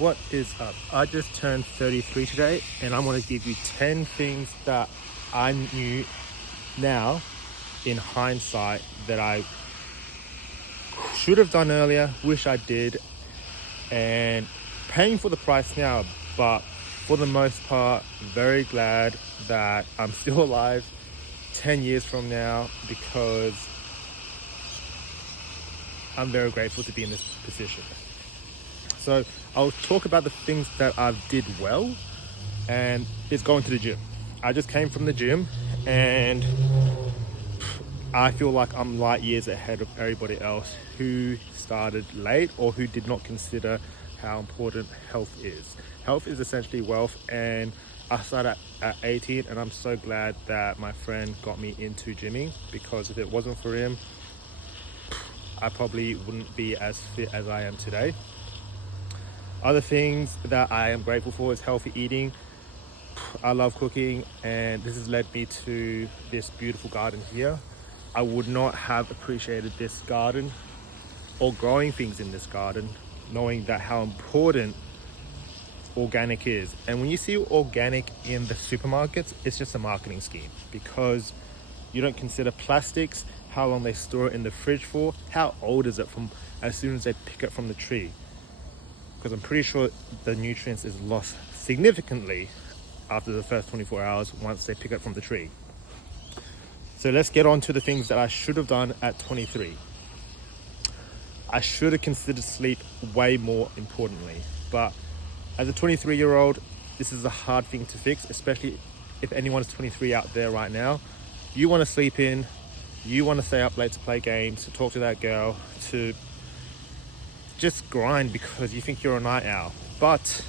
What is up? I just turned 33 today, and I'm going to give you 10 things that I knew now in hindsight that I should have done earlier, wish I did, and paying for the price now, but for the most part, very glad that I'm still alive 10 years from now, because I'm very grateful to be in this position. So I'll talk about the things that I did well, and it's going to the gym. I just came from the gym and I feel like I'm light years ahead of everybody else who started late or who did not consider how important health is. Health is essentially wealth, and I started at 18, and I'm so glad that my friend got me into gymming, because if it wasn't for him, I probably wouldn't be as fit as I am today. Other things that I am grateful for is healthy eating. I love cooking, and this has led me to this beautiful garden here. I would not have appreciated this garden or growing things in this garden, knowing that how important organic is. And when you see organic in the supermarkets, it's just a marketing scheme, because you don't consider plastics, how long they store it in the fridge for, how old is it from as soon as they pick it from the tree. Because I'm pretty sure the nutrients is lost significantly after the first 24 hours once they pick it from the tree. So let's get on to the things that I should have done at 23. I should have considered sleep way more importantly, but as a 23-year-old, this is a hard thing to fix, especially if anyone's 23 out there right now. You want to sleep in, you want to stay up late to play games, to talk to that girl, to just grind because you think you're a night owl. But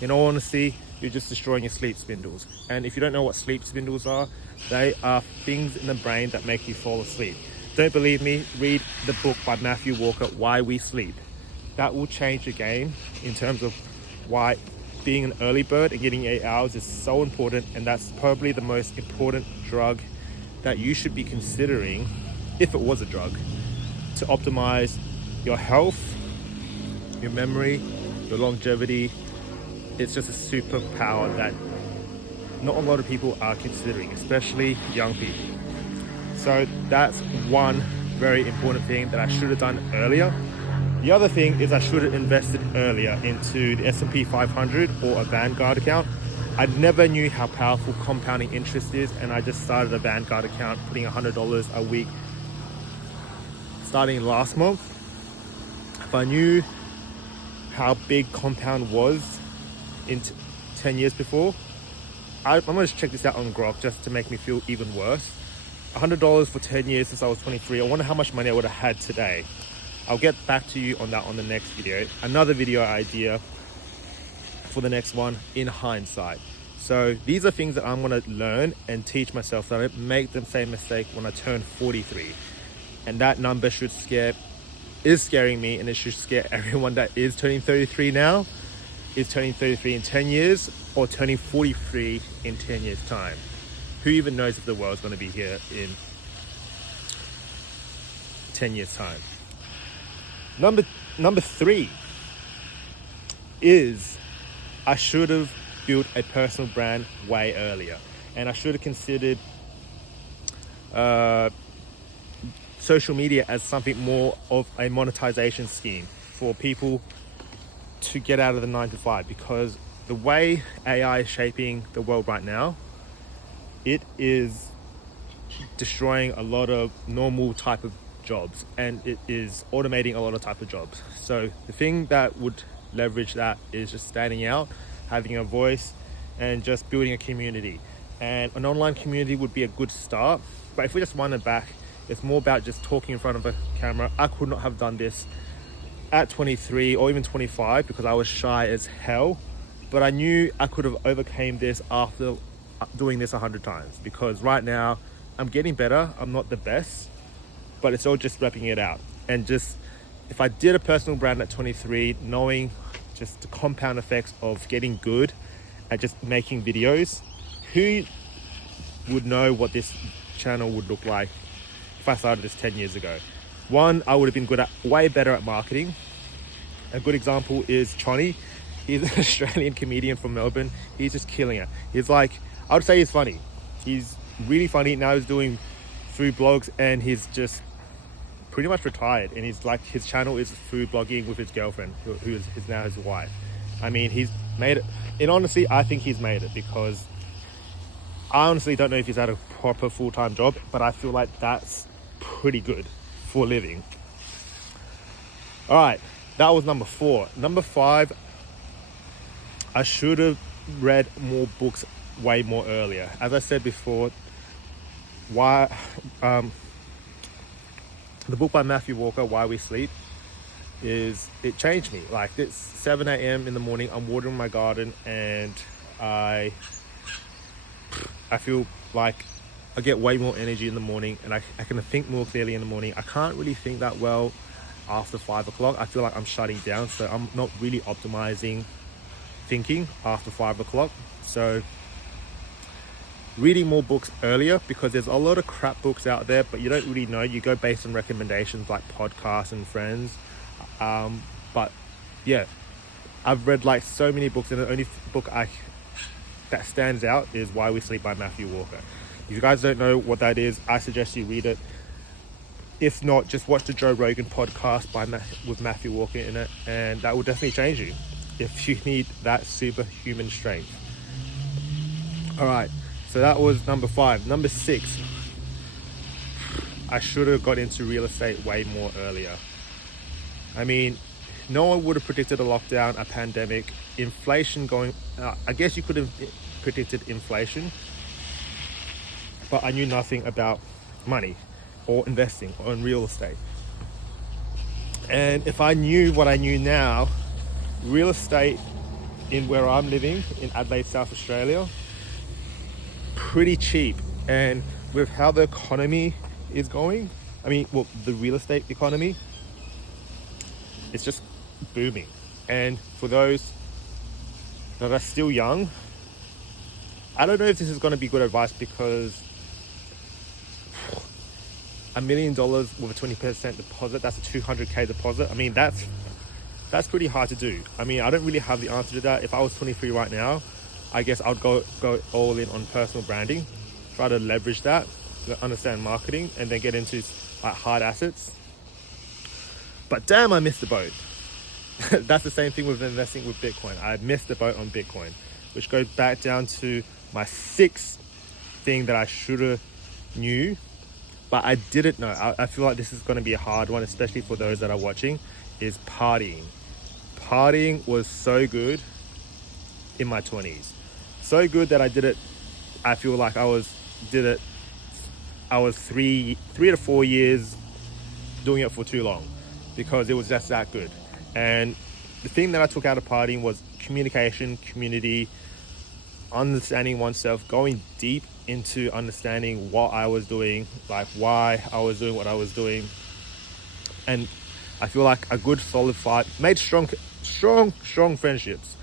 in all honesty, you're just destroying your sleep spindles. And if you don't know what sleep spindles are, they are things in the brain that make you fall asleep. Don't believe me? Read the book by Matthew Walker, Why We Sleep. That will change the game in terms of why being an early bird and getting 8 hours is so important, and that's probably the most important drug that you should be considering, if it was a drug, to optimize your health, your memory, your longevity. It's just a superpower that not a lot of people are considering, especially young people. So that's one very important thing that I should have done earlier. The other thing is I should have invested earlier into the S&P 500 or a Vanguard account. I never knew how powerful compounding interest is, and I just started a Vanguard account, putting $100 a week starting last month. If I knew how big compound was in 10 years before, I'm going to check this out on Grok just to make me feel even worse. $100 for 10 years since I was 23. I wonder how much money I would have had today. I'll get back to you on that on the next video. Another video idea for the next one in hindsight. So these are things that I'm going to learn and teach myself so I don't make the same mistake when I turn 43. And that number is scaring me, and it should scare everyone that is turning 33 now, is turning 33 in 10 years, or turning 43 in 10 years time. Who even knows if the world's going to be here in 10 years time? Number three is I should have built a personal brand way earlier, and I should have considered social media as something more of a monetization scheme for people to get out of the 9 to 5, because the way AI is shaping the world right now, it is destroying a lot of normal type of jobs, and it is automating a lot of type of jobs. So the thing that would leverage that is just standing out, having a voice, and just building a community. And an online community would be a good start, but if we just wind it back, it's more about just talking in front of a camera. I could not have done this at 23 or even 25 because I was shy as hell, but I knew I could have overcame this after doing this 100 times, because right now I'm getting better. I'm not the best, but it's all just repping it out. And just, if I did a personal brand at 23, knowing just the compound effects of getting good at just making videos, who would know what this channel would look like if I started this 10 years ago? One, I would have been way better at marketing. A good example is Chonny. He's an Australian comedian from Melbourne. He's just killing it. He's like, I would say he's funny. He's really funny. Now he's doing food blogs, and he's just pretty much retired. And he's like, his channel is food blogging with his girlfriend, who is now his wife. I mean, he's made it. And honestly, I think he's made it, because I honestly don't know if he's had a proper full-time job, but I feel like that's pretty good for a living. All right, that was number 4. Number 5, I should have read more books way more earlier. As I said before, the book by Matthew Walker, Why We Sleep, it changed me. Like, it's 7 a.m. in the morning, I'm watering my garden, and I feel like I get way more energy in the morning, and I can think more clearly in the morning. I can't really think that well after 5 o'clock. I feel like I'm shutting down, so I'm not really optimizing thinking after 5 o'clock. So reading more books earlier, because there's a lot of crap books out there, but you don't really know. You go based on recommendations like podcasts and friends. But yeah, I've read like so many books, and the only book that stands out is Why We Sleep by Matthew Walker. If you guys don't know what that is, I suggest you read it. If not, just watch the Joe Rogan podcast with Matthew Walker in it, and that will definitely change you if you need that superhuman strength. All right, so that was number 5. Number 6, I should have got into real estate way more earlier. I mean, no one would have predicted a lockdown, a pandemic, inflation going. I guess you could have predicted inflation, but I knew nothing about money or investing or in real estate. And if I knew what I knew now, real estate in where I'm living in Adelaide, South Australia, pretty cheap. And with how the economy is going, the real estate economy, it's just booming. And for those that are still young, I don't know if this is going to be good advice, because $1 million with a 20% deposit, that's a 200k deposit. I mean, that's pretty hard to do. I mean, I don't really have the answer to that. If I was 23 right now, I guess I'd go all in on personal branding, try to leverage that, understand marketing, and then get into like hard assets. But damn, I missed the boat. That's the same thing with investing with Bitcoin. I missed the boat on Bitcoin, which goes back down to my 6th thing that I should have knew, but I didn't know. I feel like this is going to be a hard one, especially for those that are watching, is partying. Partying was so good in my 20s. So good that I did it. I feel like I was 3 to 4 years doing it for too long, because it was just that good. And the thing that I took out of partying was communication, community, understanding oneself, going deep into understanding what I was doing, like why I was doing what I was doing. And I feel like a good solid fight made strong friendships.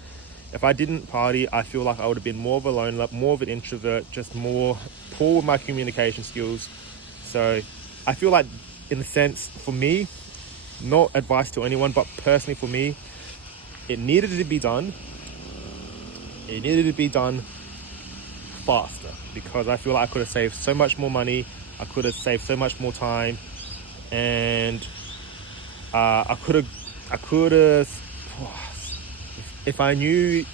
If I didn't party, I feel like I would have been more of a loner, more of an introvert, just more poor with my communication skills. So I feel like, in a sense, for me, not advice to anyone, but personally for me, it needed to be done. It needed to be done faster, because I feel like I could have saved so much more money. I could have saved so much more time, and I could have, if I knew,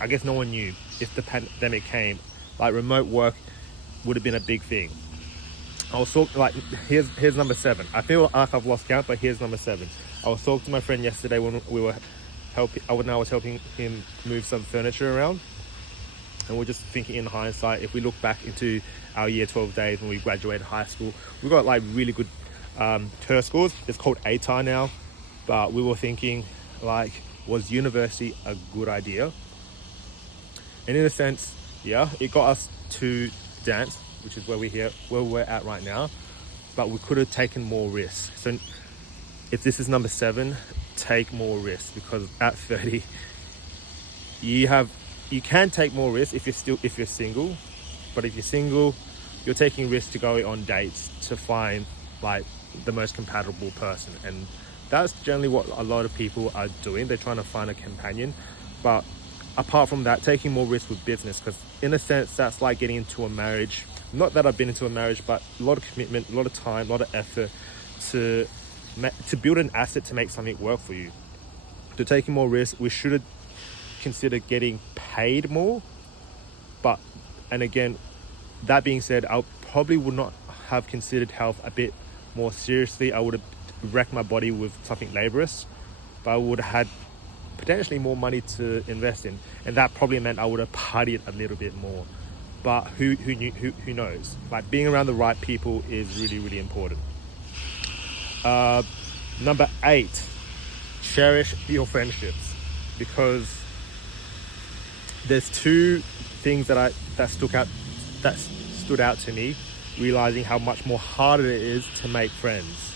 I guess no one knew, if the pandemic came, like remote work would have been a big thing. I was talking, like, here's number 7. I feel like I've lost count, but here's number 7. I was talking to my friend yesterday when I was helping him move some furniture around, and we're just thinking in hindsight, if we look back into our year 12 days when we graduated high school, we got like really good TER scores. It's called ATAR now, but we were thinking, like, was university a good idea? And in a sense, yeah, it got us to dance, which is where we're at right now, but we could have taken more risks. So if this is number 7, take more risks, because at 30 you can take more risks if you're single. But if you're single, you're taking risks to go on dates to find like the most compatible person, and that's generally what a lot of people are doing. They're trying to find a companion. But apart from that, taking more risks with business, because in a sense, that's like getting into a marriage. Not that I've been into a marriage, but a lot of commitment, a lot of time, a lot of effort to build an asset to make something work for you. To taking more risks, we should consider getting paid more. And again, that being said, I probably would not have considered health a bit more seriously. I would have wrecked my body with something laborious, but I would have had potentially more money to invest in, and that probably meant I would have partied a little bit more. But who knows? Like, being around the right people is really, really important. Number 8, cherish your friendships, because there's 2 things that stood out to me, realizing how much more harder it is to make friends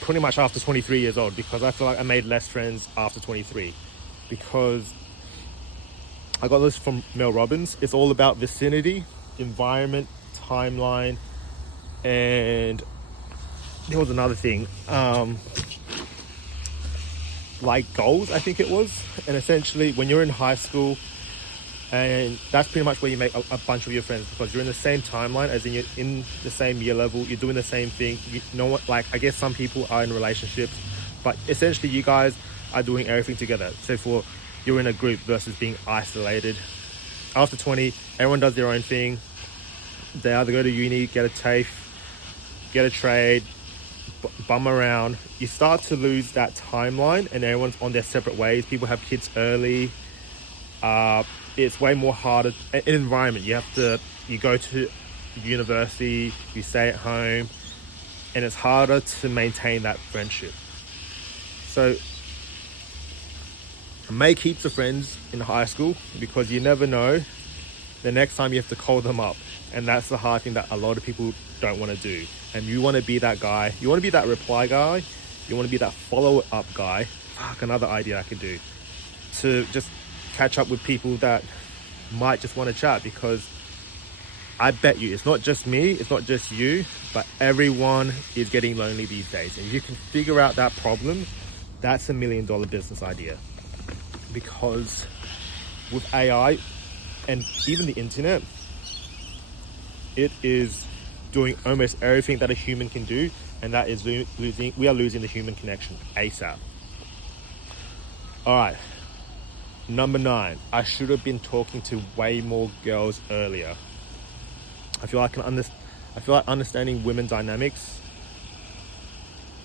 pretty much after 23 years old, because I feel like I made less friends after 23, because I got this from Mel Robbins. It's all about vicinity, environment, timeline, and there was another thing, like goals, I think it was. And essentially, when you're in high school, and that's pretty much where you make a bunch of your friends, because you're in the same timeline, as in you're in the same year level, you're doing the same thing. You know what, like, I guess some people are in relationships, but essentially you guys are doing everything together. So you're in a group versus being isolated. After 20, everyone does their own thing. They either go to uni, get a TAFE, get a trade, bum around. You start to lose that timeline, and everyone's on their separate ways. People have kids early. It's way more harder. An environment, you go to university, you stay at home, and it's harder to maintain that friendship. So make heaps of friends in high school, because you never know the next time you have to call them up. And that's the hard thing that a lot of people don't want to do. And you want to be that guy. You want to be that reply guy. You want to be that follow-up guy. Fuck, another idea I could do. To just catch up with people that might just want to chat, because I bet you, it's not just me, it's not just you, but everyone is getting lonely these days. And if you can figure out that problem, that's $1 million business idea. Because with AI and even the internet, it is doing almost everything that a human can do, and that is we are losing the human connection ASAP. All right, number 9, I should have been talking to way more girls earlier. I feel like understanding women dynamics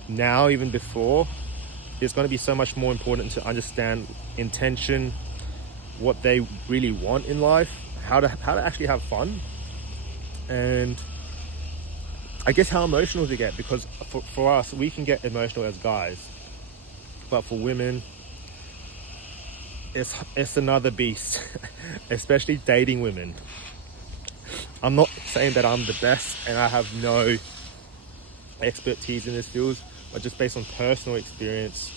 now, even before, is going to be so much more important to understand intention, what they really want in life, how to actually have fun, and I guess how emotional to get, because for us, we can get emotional as guys, but for women, it's another beast, especially dating women. I'm not saying that I'm the best and I have no expertise in this field, but just based on personal experience,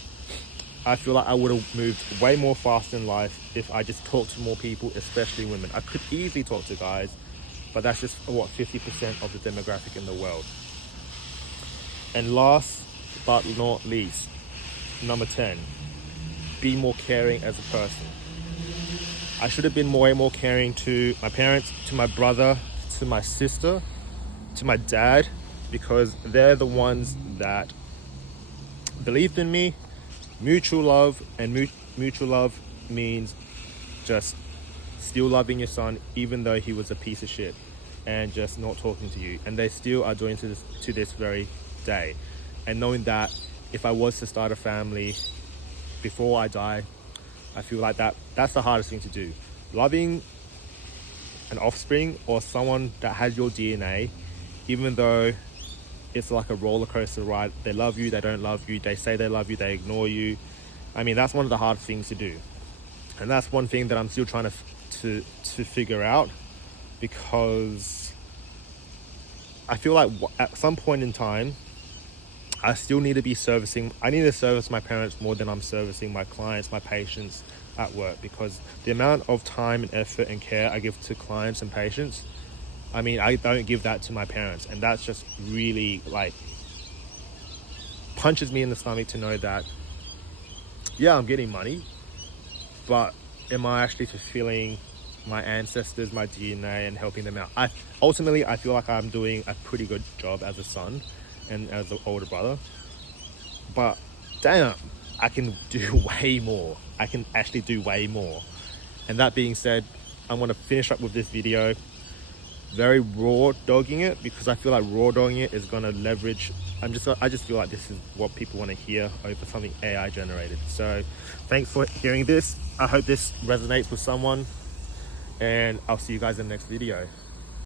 I feel like I would have moved way more fast in life if I just talked to more people, especially women. I could easily talk to guys, but that's just 50% of the demographic in the world. And last but not least, number 10, be more caring as a person. I should have been way more caring to my parents, to my brother, to my sister, to my dad, because they're the ones that believed in me. Mutual love, and mutual love means just still loving your son even though he was a piece of shit and just not talking to you, and they still are doing to this very day. And knowing that if I was to start a family before I die, I feel like that's the hardest thing to do. Loving an offspring or someone that has your DNA, even though it's like a roller coaster ride. They love you, they don't love you, they say they love you, they ignore you. I mean, that's one of the hard things to do. And that's one thing that I'm still trying to figure out, because I feel like at some point in time, I still need to be I need to service my parents more than I'm servicing my clients, my patients at work, because the amount of time and effort and care I give to clients and patients, I mean, I don't give that to my parents. And that's just really, like, punches me in the stomach to know that yeah, I'm getting money, but am I actually fulfilling my ancestors, my DNA, and helping them out? Ultimately, I feel like I'm doing a pretty good job as a son and as an older brother. But damn, I can do way more. I can actually do way more. And that being said, I'm gonna finish up with this video very raw dogging it, because I feel like raw dogging it is gonna leverage. I just feel like this is what people want to hear over something AI generated. So thanks for hearing this. I hope this resonates with someone, and I'll see you guys in the next video.